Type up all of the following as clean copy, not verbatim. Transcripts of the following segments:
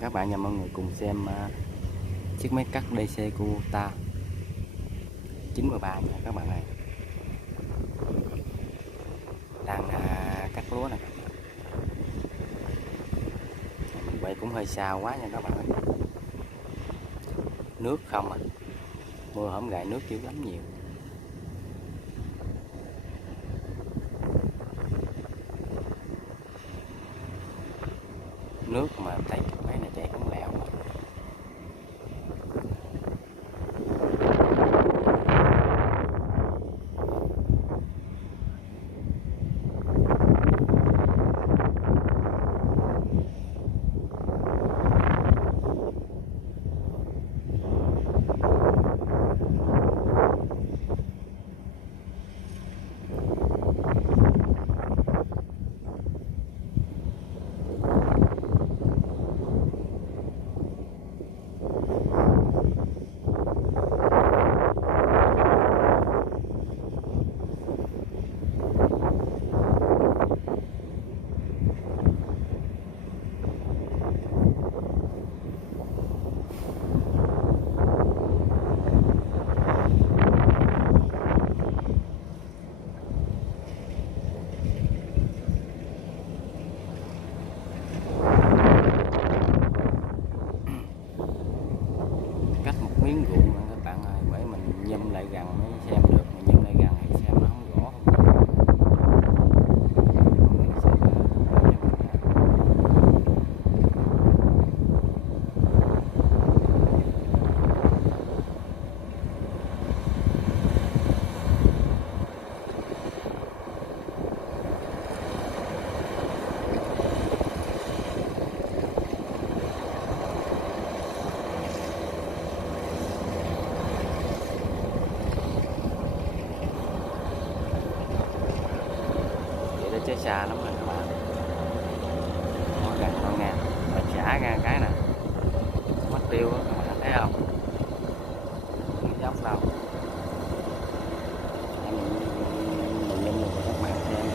Các bạn và mọi người cùng xem chiếc máy cắt DC Kubota 93 nha các bạn này. Đang cắt lúa này. Mình quay cũng hơi xa quá nha các bạn ơi. Nước không à. Mưa hổm gài nước dữ lắm nhiều. Nước mà thấy máy này chạy cũng lẹo quá. Cắt một miếng ruộng nữa các bạn ơi, bởi mình nhâm lại gần mới xem được, mình nhâm lại gần thì xem nó không rõ không. Chơi xa lắm rồi các bạn, nó gần đâu nha, mình xả ra cái nè, mất tiêu đó, các bạn thấy không, không dốc đâu, mình lên cho các bạn xem.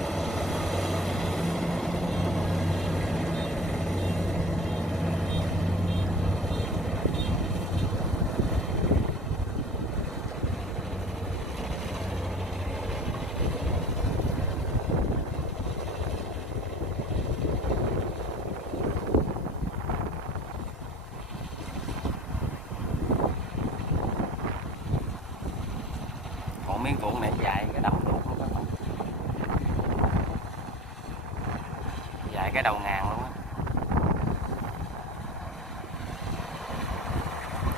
Còn miếng ruộng này dài cái đầu ruộng luôn các bạn, dài cái đầu ngàn luôn á,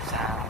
xa lắm.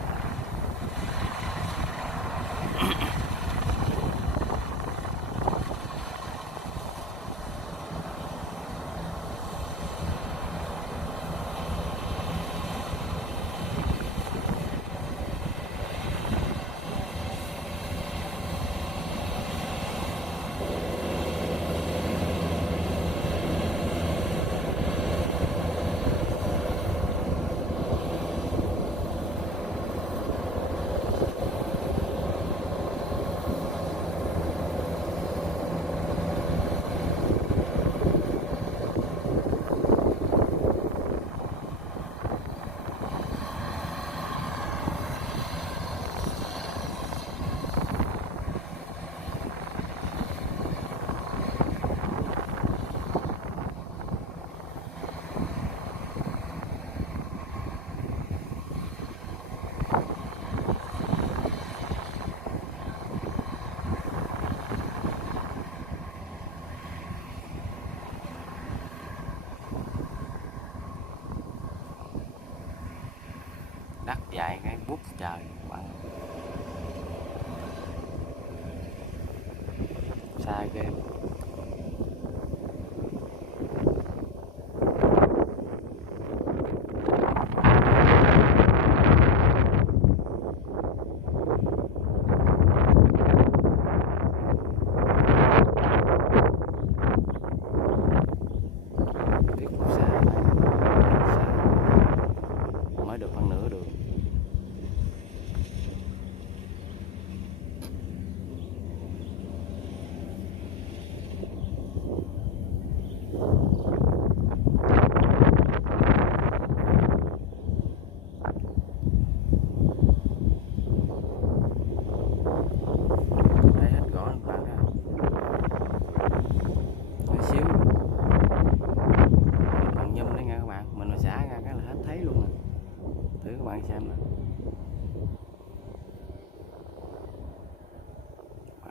Đất dài cái bút trời bạn, xa ghê. Mới được phân nửa đường.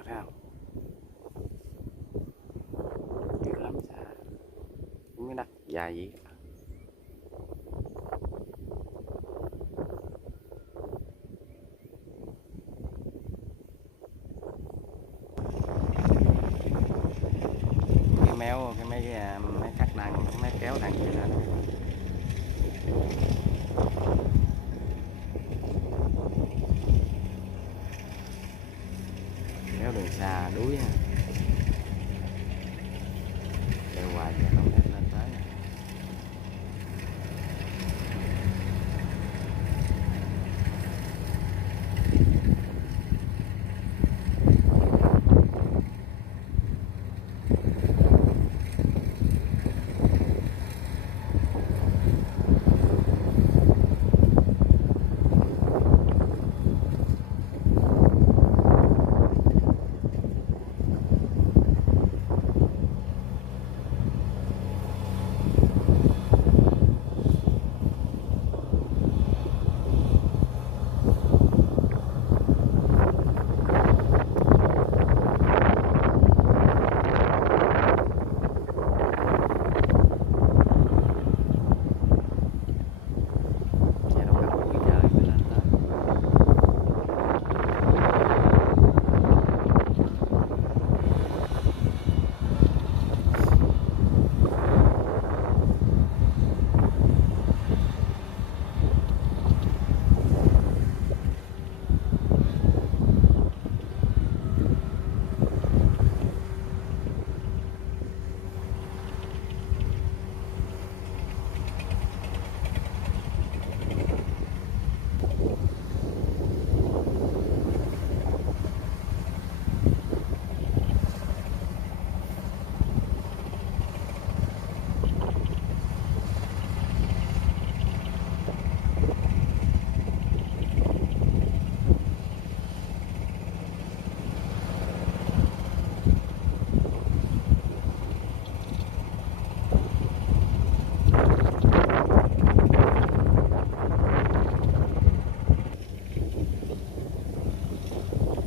thấy không? Dữ lắm xà, không biết đất dài gì. Cái méo, cái mấy cắt đằng, cái máy kéo đằng gì nữa. Kéo đường xa đuối ha. Đeo hoài cho không hết lên tới nè.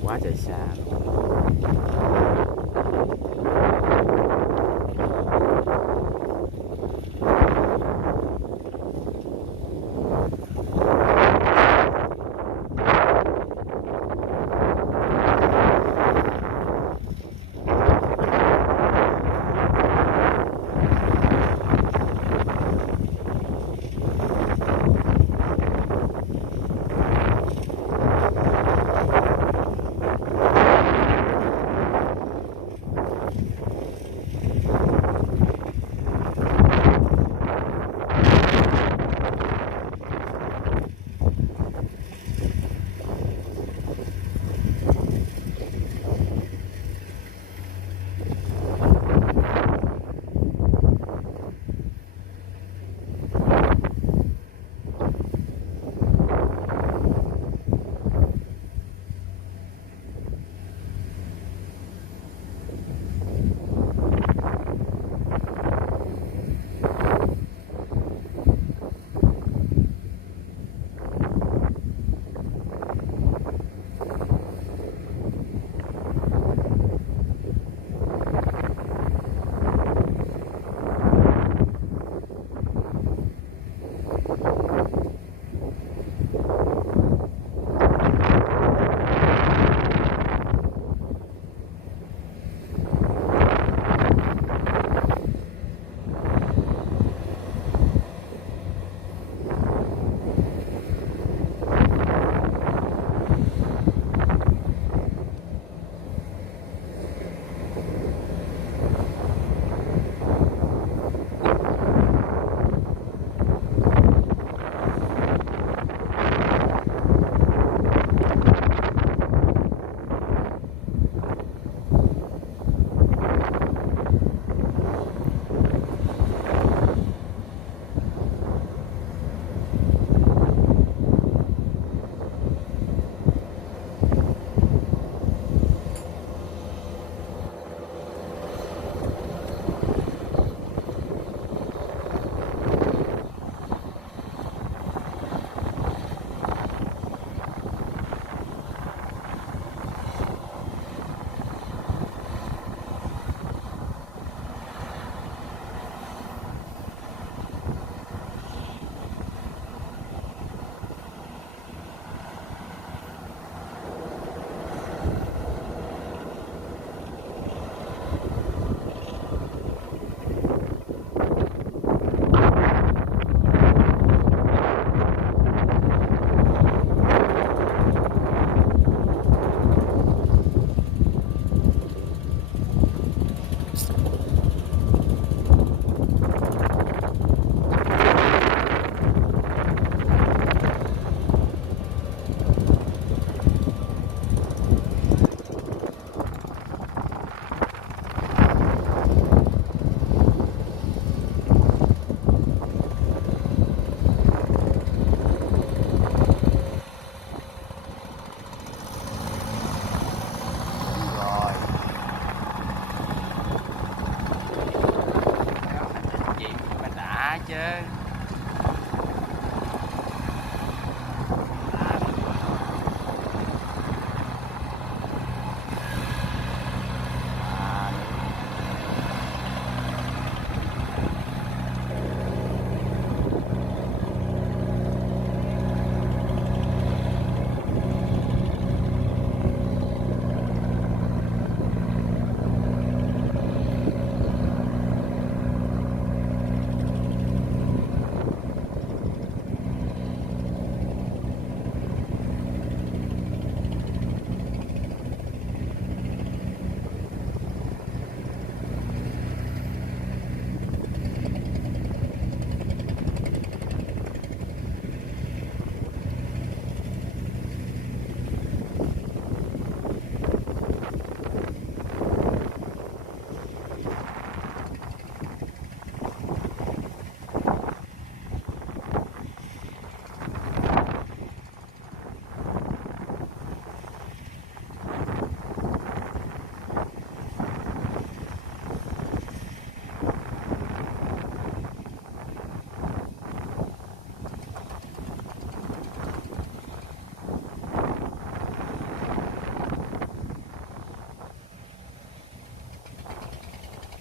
Quá trời xa luôn.